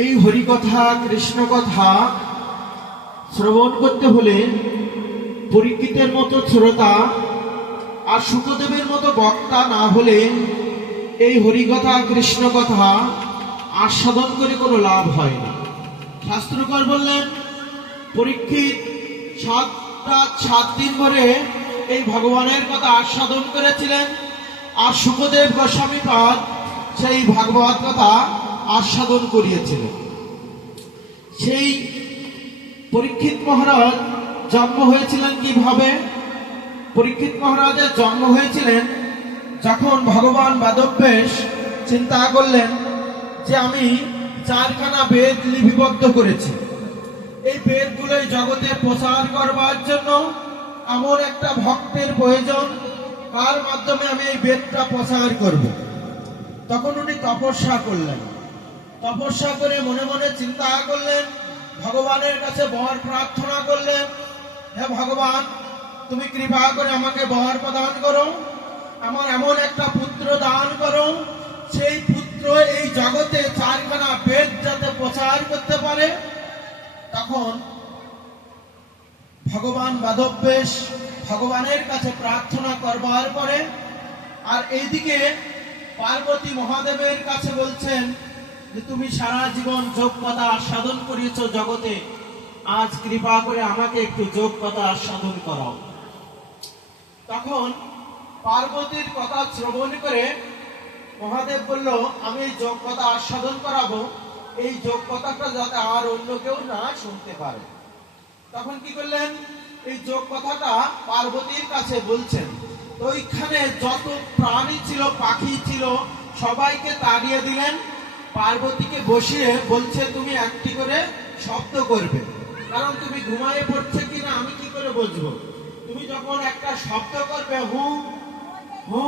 এই হরিকথা কৃষ্ণ কথা শ্রবণ করতে হলে পরীক্ষিতের মতো শ্রোতা আর শুকদেবের মতো বক্তা না হলে এই হরিকথা কৃষ্ণ কথা আস্বাদন করে কোনো লাভ হয় না। শাস্ত্রকর বললেন, পরীক্ষিত 7 দিন ধরে এই ভগবানের কথা আস্বাদন করেছিলেন, আর শুকদেব গোস্বামীপাদ সেই ভাগবত কথা আস্বাদন করিয়েছিলেন। সেই পরীক্ষিত মহারাজ জন্ম হয়েছিলেন কিভাবে? পরীক্ষিত মহারাজের জন্ম হয়েছিলেন যখন ভগবান বেদব্যাস চিন্তা করলেন যে আমি 4খানা বেদ লিপিবদ্ধ করেছি, এই বেদগুলোই জগতে প্রচার করবার জন্য এমন একটা ভক্তের প্রয়োজন, কার মাধ্যমে আমি এই বেদটা প্রচার করব। তখন উনি তপস্যা করলেন। তপস্যা করে মনে মনে চিন্তা করলেন, ভগবানের কাছে বর প্রার্থনা করলেন, হে ভগবান, তুমি কৃপা করে আমাকে বর প্রদান করো, আমার এমন একটা পুত্র দান করো, সেই পুত্র এই জগতে 4খানা বেদ যাতে প্রচার করতে পারে। তখন ভগবান বেদব্যাস ভগবানের কাছে প্রার্থনা করবার পরে, আর এইদিকে পার্বতী মহাদেবের কাছে বলছেন যে তুমি সারা জীবন যোগ কথা আস্বাদন করিয়েছ জগতে, আজ কৃপা করে আমাকে একটু যোগ কথা আস্বাদন করাও। তখন পার্বতীর কথা শ্রবণ করে মহাদেব বলল, আমি এই যোগ কথা আস্বাদন করাবো, এই যোগ কথাটা যাতে আর অন্য কেউ না শুনতে পারে। তখন কি করলেন, এই যোগ কথাটা পার্বতীর কাছে বলছেন। তো ওইখানে যত প্রাণী ছিল, পাখি ছিল, সবাইকে তাড়িয়ে দিলেন। পার্বতীকে বসিয়ে বলছে, তুমি একটি করে শব্দ করবে, কারণ তুমি ঘুমায়ে পড়ছে কিনা আমি কি করে বুঝবো। তুমি যখন একটা শব্দ করবে, হু হু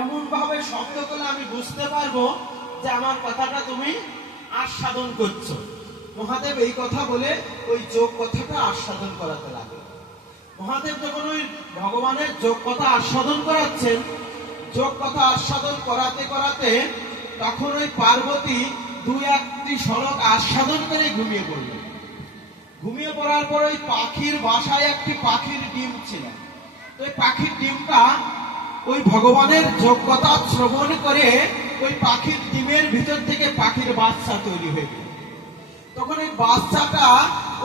এমন ভাবে শব্দ করলে আমি বুঝতে পারবো যে আমার কথাটা তুমি আস্বাদন করছো। মহাদেব এই কথা বলে ওই যোগ কথাটা আস্বাদন করাতে লাগে। মহাদেব যখন ওই ভগবানের যোগ কথা আস্বাদন করাচ্ছেন, যোগ কথা আস্বাদন করাতে করাতে তখন ওই পার্বতী 2-1টি শ্লোক আস্বাদন করে ঘুমিয়ে পড়ল। ঘুমিয়ে পড়ার পর ওই পাখির বাসায় একটি পাখির ডিম ছিল। তো ওই পাখির ডিমটা ওই ভগবানের যোগ কথা শ্রবণ করে ওই পাখির ডিমের ভিতর থেকে পাখির বাচ্চা তৈরি হয়ে গেল। তখন ওই বাচ্চাটা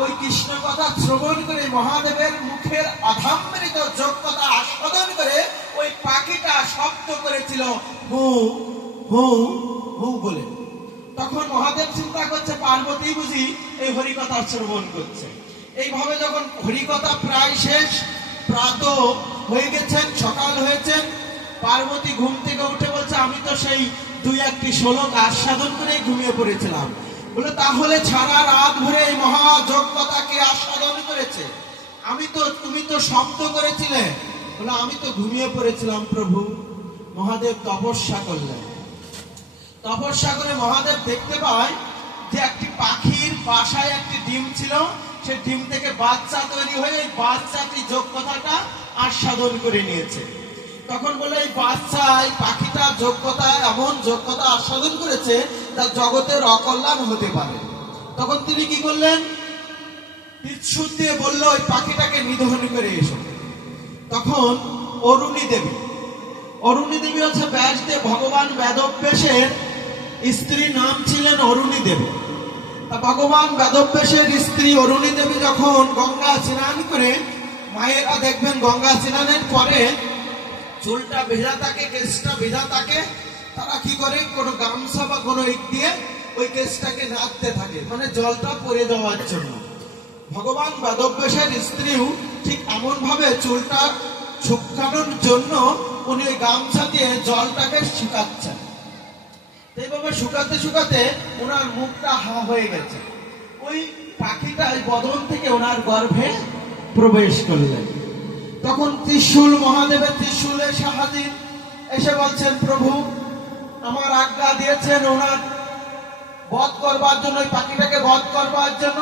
ওই কৃষ্ণ কথা শ্রবণ করে মহাদেবের মুখের অধামৃত যোগ কথা আস্বাদন করে ওই পাখিটা শব্দ করেছিল হু হু হু বলে। তখন মহাদেব চিন্তা করছে, পার্বতী বুঝি এই হরিকথা শ্রবণ করছে। এইভাবে যখন হরিকথা প্রায় শেষ, প্রাত হয়ে গেছেন, সকাল হয়েছেন, পার্বতী ঘুম থেকে উঠে বলছে, আমি তো সেই 2-1টি শ্লোক আস্বাদন করে ঘুমিয়ে পড়েছিলাম। বলে, তাহলে সারা রাত ভরে এই মহাযোগ কথাকে আস্বাদন করেছে, তুমি তো শব্দ করেছিলে। বলে, আমি তো ঘুমিয়ে পড়েছিলাম প্রভু। মহাদেব তপস্যা করলেন। তপস্যা করে মহাদেব দেখতে পায় যে একটি পাখির বাসায় একটি ডিম ছিল, সেই ডিম থেকে বাচ্চা তৈরি হয়ে এই বাচ্চাটি যোগ কথাটা আস্বাদন করে নিয়েছে। তখন বলে, এই বাচ্চা, এই পাখিটা যোগ কথা, এমন যোগ কথা আস্বাদন করেছে তার জগতের অকল্যাণ হতে পারে। তখন তিনি কি করলেন, ত্রিশূল দিয়ে বলল, ওই পাখিটাকে নিধন করে এসো। তখন অরুণী দেবী হচ্ছে ব্যাসদেব, ভগবান বেদব্যাসের স্ত্রী, নাম ছিলেন অরুণী দেবী। তা ভগবান বেদব্যাসের স্ত্রী অরুণী দেবী যখন গঙ্গা স্নান করে, মায়েরা দেখবেন গঙ্গা স্নানের পরে চুলটা ভেজা থাকে, কেশটা ভেজা থাকে, তারা কি করে, কোনো গামছা বা কোনো ইট দিয়ে ওই কেশটাকে নাড়তে থাকে, মানে জলটা পড়ে দেওয়ার জন্য। ভগবান বেদব্যাসের স্ত্রীও ঠিক এমন ভাবে চুলটা শুকানোর জন্য উনি ওই গামছা দিয়ে জলটাকে শুকাচ্ছেন। এইভাবে শুকাতে শুকাতে ওনার মুখটা হা হয়ে গেছে। ওই পাখিটা ওই বদন থেকে ওনার গর্ভে প্রবেশ করলেন। তখন ত্রিশূল, মহাদেবের ত্রিশূল এসে হাজির, এসে বলছেন, প্রভু আমার আজ্ঞা দিয়েছেন ওনার বধ করবার জন্য, ওই পাখিটাকে বধ করবার জন্য।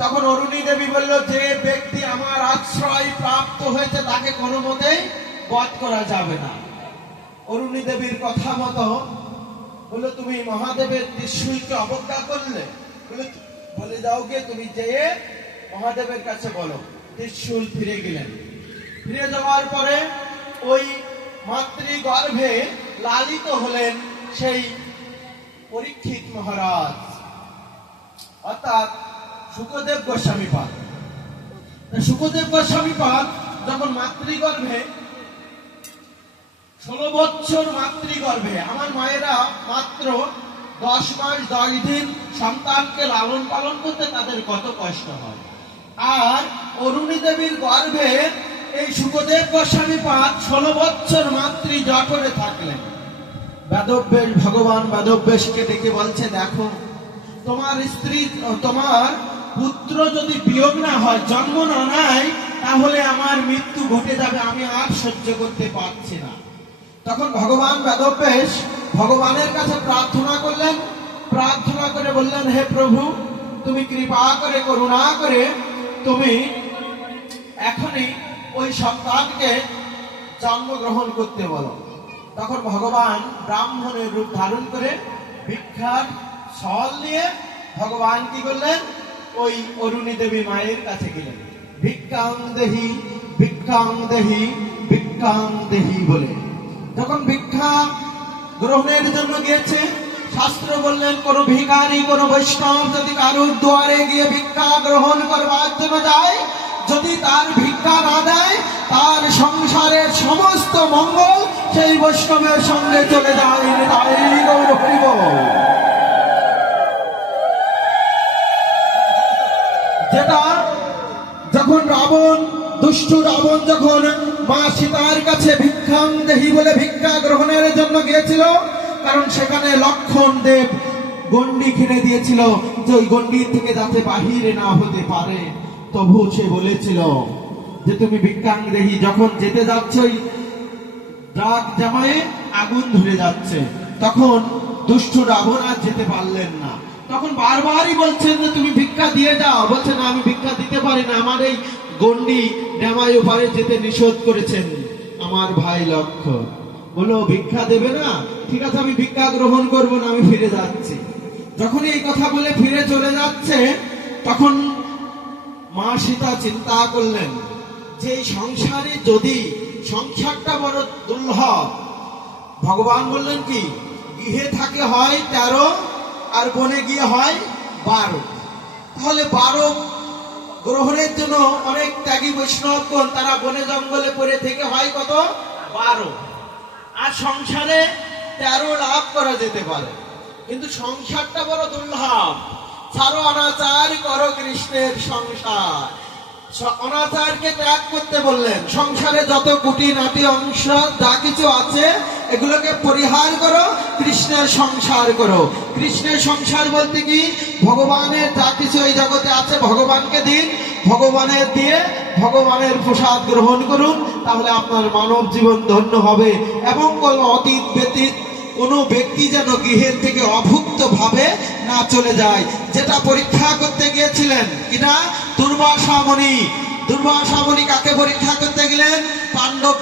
তখন অরুণী দেবী বলল, যে ব্যক্তি আমার আশ্রয় প্রাপ্ত হয়েছে তাকে কোনো মতেই বধ করা যাবে না। অরুণী দেবীর কথা মতো বললো তুমি মহাদেবের ত্রিশূলকে অবজ্ঞা করলে, বলে যাও গে তুমি যেয়ে মহাদেবের কাছে বলো। ত্রিশূল ফিরে গেলেন। ফিরে যাওয়ার পরে ওই মাতৃগর্ভে লালিত হলেন সেই পরীক্ষিত মহারাজ, অর্থাৎ শুকদেব গোস্বামী পাদ। শুকদেব গোস্বামী পাদ যখন মাতৃগর্ভে 16 বছর মাতৃগর্ভে, আমার মায়েরা মাত্র 10 মাস 10 দিন সন্তানকে লালন পালন করতে তাদের কত কষ্ট হয়। আর অরুণী দেবীর গর্ভে এই শুকদেব গোস্বামী পাদ 16 বছর মাতৃ জঠরে থাকলেন। বেদব্যাস, ভগবান বেদব্যাসকে ডেকে বলছে, দেখো তোমার স্ত্রী, তোমার পুত্র যদি বিয়োগ না হয়, জন্ম না নেয়, তাহলে আমার মৃত্যু ঘটে যাবে, আমি আর সহ্য করতে পারছি না। তখন ভগবান বেদব্যাস ভগবানের কাছে প্রার্থনা করলেন। প্রার্থনা করে বললেন, হে প্রভু, তুমি কৃপা করে করুণা করে তুমি এখনই ওই সন্তানকে জন্মগ্রহণ করতে বলো। তখন ভগবান ব্রাহ্মণের রূপ ধারণ করে ভিক্ষার ফল নিয়ে ভগবান কি করলেন, ওই অরুণী দেবী মায়ের কাছে গেলেন। ভিক্ষাং দেহি ভিক্ষাং দেহি ভিক্ষাং দেহি বলে যখন ভিক্ষা গ্রহণের জন্য গিয়েছে, শাস্ত্র বললেন কোন ভিখারি, কোন বৈষ্ণব যদি কারুর দুয়ারে গিয়ে ভিক্ষা গ্রহণ করবার জন্য যায়, যদি তার ভিক্ষা না দেয়, তার সংসারের সমস্ত মঙ্গল সেই বৈষ্ণবের সঙ্গে চলে যায়। যেটা যখন রাবণ, দুষ্টু রাবণ যখন মা সীতার কাছে ভিক্ষাং দেহি বলে ভিক্ষা গ্রহণের জন্য গিয়েছিল, কারণ সেখানে লক্ষণ দেব গন্ডি কিনে দিয়েছিল যে ওই গন্ডি থেকে যাতে বাহিরে না হতে পারে, তবু সে বলেছিল যে তুমি ভিক্ষাং দেহি। যখন যেতে যাচ্ছে ওই ডাক জামায়ে আগুন ধরে যাচ্ছে, তখন দুষ্ট রাবণ আর যেতে পারলেন না। তখন বারবারই বলছেন যে তুমি ভিক্ষা দিয়ে যাও, বলছে না আমি ভিক্ষা দিতে পারি না, আমার এই গন্ডি জামাই ওপারে যেতে নিষেধ করেছেন আমার ভাই লক্ষ্য। বলো ভিক্ষা দেবে না, ঠিক আছে আমি ভিক্ষা গ্রহণ করব না, আমি ফিরে যাচ্ছি। যখন এই কথা বলে ফিরে চলে যাচ্ছে, তখন মা সীতা চিন্তা করলেন যে এই সংসারে যদি সংসারটা বড় দুর্লভ, ভগবান বললেন কি গৃহে থাকে হয় 13 আর বনে গিয়ে হয় 12, তাহলে 12 গ্রহণের জন্য অনেক ত্যাগী বৈষ্ণবগণ তারা বনে জঙ্গলে পড়ে থেকে হয় কত 12, আর সংসারে 13 লাভ করা যেতে পারে, কিন্তু সংসারটা বড় দুর্লভ। ছাড়ো অনাচার, করো কৃষ্ণের সংসার। অনাচারকে ত্যাগ করতে বললেন। সংসারে যত কুটিনাটি অংশ যা কিছু আছে এগুলোকে পরিহার করো, কৃষ্ণের সংসার করো। কৃষ্ণের সংসার বলতে কি, ভগবানের যা কিছু এই জগতে আছে ভগবানকে দিন, ভগবানের দিয়ে ভগবানের প্রসাদ গ্রহণ করুন, তাহলে আপনার মানব জীবন ধন্য হবে। এবং কোন অতীত ব্যতীত কোনো ব্যক্তি যেন গৃহের থেকে অভুক্ত ভাবে না চলে যায়, যেটা পরীক্ষা করতে গিয়েছিলেন কিনা দুর্বাসা মুনি। দুর্বাসা মুনি কাকে পরীক্ষা করতে গেলেন? পাণ্ডব